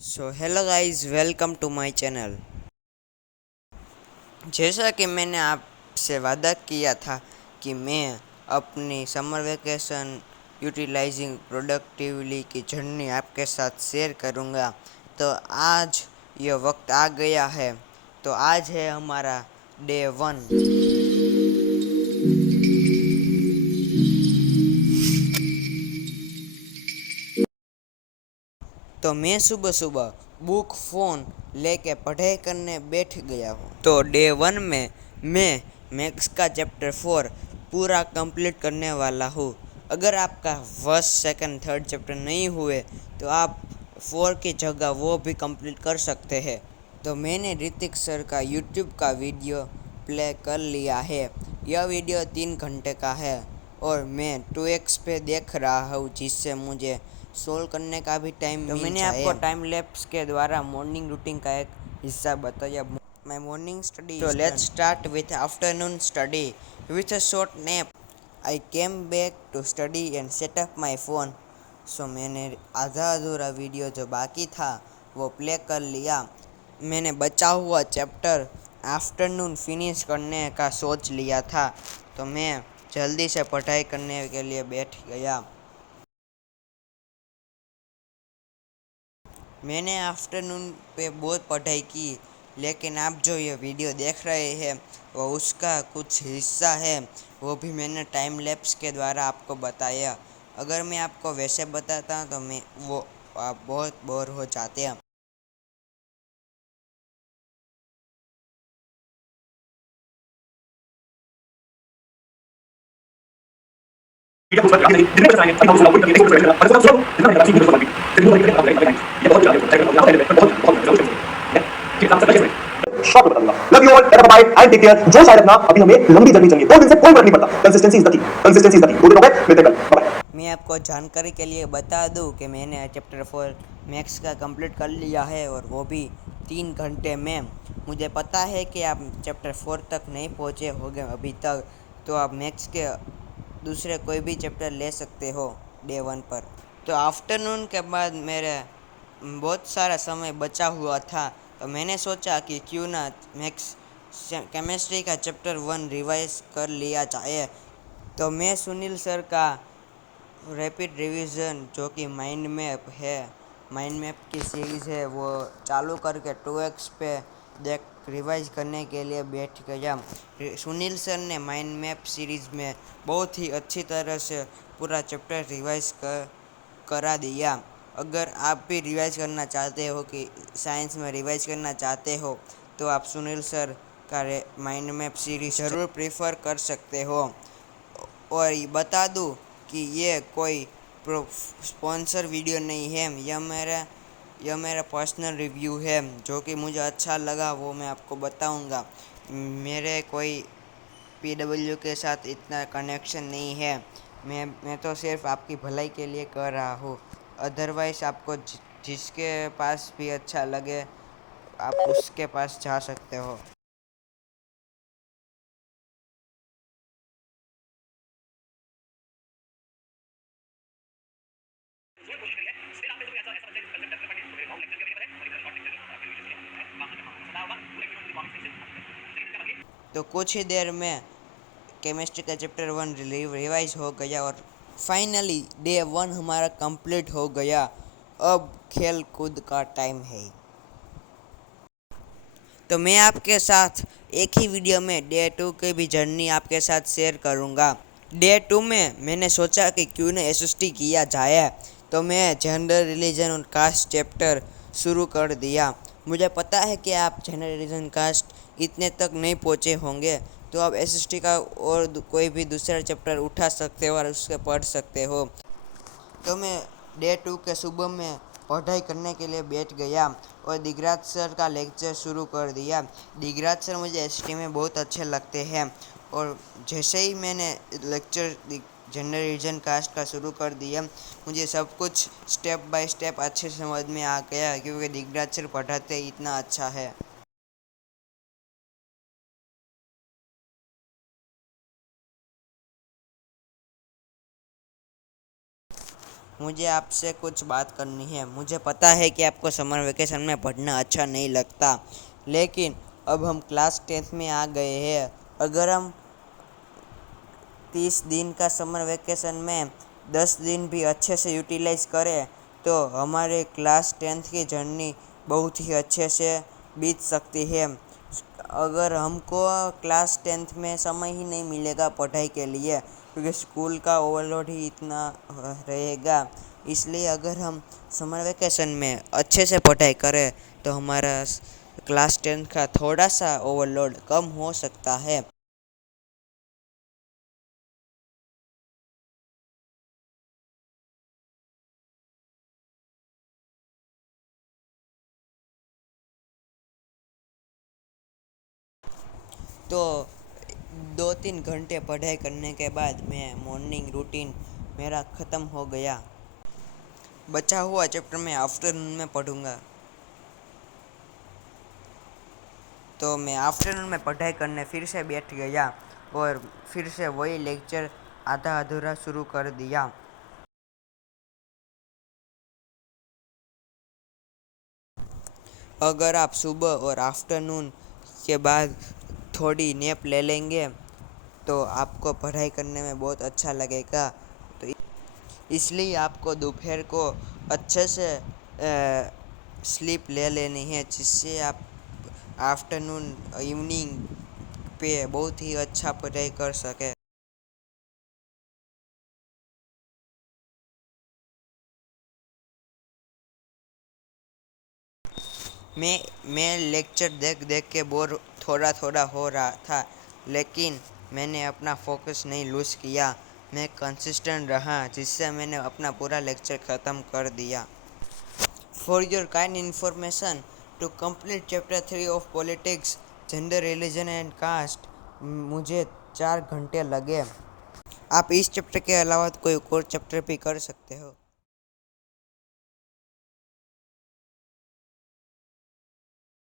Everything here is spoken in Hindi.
So hello guys, welcome to my channel. जैसा कि मैंने आपसे वादा किया था कि मैं अपनी समर वेकेशन यूटिलाइजिंग प्रोडक्टिवली की जर्नी आपके साथ शेयर करूंगा। तो आज यह वक्त आ गया है। तो आज है हमारा डे 1। तो मैं सुबह सुबह बुक फ़ोन लेके पढ़ाई करने बैठ गया हूँ। तो डे 1 में मैं मैथ्स का चैप्टर 4 पूरा कंप्लीट करने वाला हूँ। अगर आपका फर्स्ट सेकंड थर्ड चैप्टर नहीं हुए तो आप 4 की जगह वो भी कंप्लीट कर सकते हैं। तो मैंने ऋतिक सर का यूट्यूब का वीडियो प्ले कर लिया है। यह वीडियो 3 घंटे का है और मैं 2x पे देख रहा हूँ, जिससे मुझे सोल्व करने का भी टाइम मिल जाए। मैंने आपको टाइम लैप्स के द्वारा मॉर्निंग रूटीन का एक हिस्सा बताया। My morning study. तो let's start with afternoon study with a short nap. I came back to study and set up my phone. So मैंने आधा अधूरा वीडियो जो बाकी था वो प्ले कर लिया। मैंने बचा हुआ चैप्टर आफ्टरनून फिनिश करने का सोच लिया था। तो मैं जल्दी से पढ़ाई करने के लिए बैठ गया। मैंने आफ्टरनून पे बहुत पढ़ाई की, लेकिन आप जो ये वीडियो देख रहे हैं वो उसका कुछ हिस्सा है। वो भी मैंने टाइम लैप्स के द्वारा आपको बताया। अगर मैं आपको वैसे बताता तो मैं वो आप बहुत बोर हो जाते हैं। मीडिया को उस पर आगे नहीं जितने बच्चे आएंगे अभी हम उसको करके एक प्रोजेक्ट करना और उसको जितना राशि यूज करना जितना भी काम करेंगे ये बहुत ज्यादा है बहुत बहुत बहुत जरूर है ठीक है। सब शॉर्ट बता दूंगा। Love you all, bye bye and take care. जो शायद अपना अभी हमें लंबी जर्नी चाहिए 2 दिन से कोई फर्क नहीं पड़ता। Consistency is the key. Consistency is the key. 2 दिन हो गए, मिलते हैं कल। बाय। मैं आपको जानकारी के लिए बता दूं कि मैंने चैप्टर 4 मैथ्स का कंप्लीट कर लिया है और वो भी 3 घंटे में। मुझे पता है कि आप चैप्टर 4 तक नहीं पहुंचे होंगे अभी तक, तो आप मैथ्स के दूसरे कोई भी चैप्टर ले सकते हो डे 1 पर। तो आफ्टरनून के बाद मेरे बहुत सारा समय बचा हुआ था। तो मैंने सोचा कि क्यों ना मैथ्स केमिस्ट्री का चैप्टर 1 रिवाइज कर लिया जाए। तो मैं सुनील सर का रैपिड रिवीजन जो कि माइंड मैप है, माइंड मैप की सीरीज़ है, वो चालू करके 2x पे देख रिवाइज करने के लिए बैठ गया। सुनील सर ने माइंड मैप सीरीज़ में बहुत ही अच्छी तरह से पूरा चैप्टर रिवाइज करा दिया। अगर आप भी रिवाइज करना चाहते हो कि साइंस में रिवाइज करना चाहते हो तो आप सुनील सर का माइंड मैप सीरीज़ ज़रूर प्रेफर कर सकते हो। और ये बता दूँ कि ये कोई प्रो स्पॉन्सर वीडियो नहीं है। यह मेरा पर्सनल रिव्यू है, जो कि मुझे अच्छा लगा वो मैं आपको बताऊंगा। मेरे कोई पीडब्ल्यू के साथ इतना कनेक्शन नहीं है। मैं तो सिर्फ आपकी भलाई के लिए कर रहा हूँ। अदरवाइज़ आपको जिसके पास भी अच्छा लगे आप उसके पास जा सकते हो। तो कुछ ही देर में केमिस्ट्री का चैप्टर 1 रिवाइज हो गया और फाइनली डे 1 हमारा कंप्लीट हो गया। अब खेल कूद का टाइम है। तो मैं आपके साथ एक ही वीडियो में डे 2 की भी जर्नी आपके साथ शेयर करूंगा। डे 2 में मैंने सोचा कि क्यों न एसएसटी किया जाए। तो मैं जेंडर रिलीजन और कास्ट चैप्टर शुरू कर दिया। मुझे पता है कि आप जेंडर रिलीजन कास्ट इतने तक नहीं पहुँचे होंगे, तो आप एसएसटी का और कोई भी दूसरा चैप्टर उठा सकते हो और उसके पढ़ सकते हो। तो मैं डे 2 के सुबह में पढ़ाई करने के लिए बैठ गया और दिगराज सर का लेक्चर शुरू कर दिया। दिगराज सर मुझे एसटी में बहुत अच्छे लगते हैं और जैसे ही मैंने लेक्चर जेंडर रीजन कास्ट का शुरू कर दिया, मुझे सब कुछ स्टेप बाय स्टेप अच्छे समझ में आ गया, क्योंकि दिगराज सर पढ़ाते इतना अच्छा है। मुझे आपसे कुछ बात करनी है। मुझे पता है कि आपको समर वेकेशन में पढ़ना अच्छा नहीं लगता, लेकिन अब हम क्लास 10th में आ गए हैं। अगर हम 30 दिन का समर वेकेशन में 10 दिन भी अच्छे से यूटिलाइज करें तो हमारे क्लास 10th की जर्नी बहुत ही अच्छे से बीत सकती है। अगर हमको क्लास 10th में समय ही नहीं मिलेगा पढ़ाई के लिए, क्योंकि स्कूल का ओवरलोड ही इतना रहेगा, इसलिए अगर हम समर वेकेशन में अच्छे से पढ़ाई करें तो हमारा क्लास 10th का थोड़ा सा ओवरलोड कम हो सकता है। तो 2-3 घंटे पढ़ाई करने के बाद मैं मॉर्निंग रूटीन मेरा ख़त्म हो गया। बचा हुआ चैप्टर मैं आफ्टरनून में पढ़ूँगा। तो मैं आफ्टरनून में पढ़ाई करने फिर से बैठ गया और फिर से वही लेक्चर आधा अधूरा शुरू कर दिया। अगर आप सुबह और आफ्टरनून के बाद थोड़ी नैप ले लेंगे तो आपको पढ़ाई करने में बहुत अच्छा लगेगा। तो इसलिए आपको दोपहर को अच्छे से स्लीप ले लेनी है, जिससे आप आफ्टरनून इवनिंग पे बहुत ही अच्छा पढ़ाई कर सके। मैं लेक्चर देख देख के बोर थोड़ा थोड़ा हो रहा था, लेकिन मैंने अपना फोकस नहीं लूज़ किया। मैं कंसिस्टेंट रहा, जिससे मैंने अपना पूरा लेक्चर ख़त्म कर दिया। For your kind information, to complete chapter 3 of politics, gender, religion and caste मुझे 4 घंटे लगे। आप इस चैप्टर के अलावा कोई और चैप्टर भी कर सकते हो।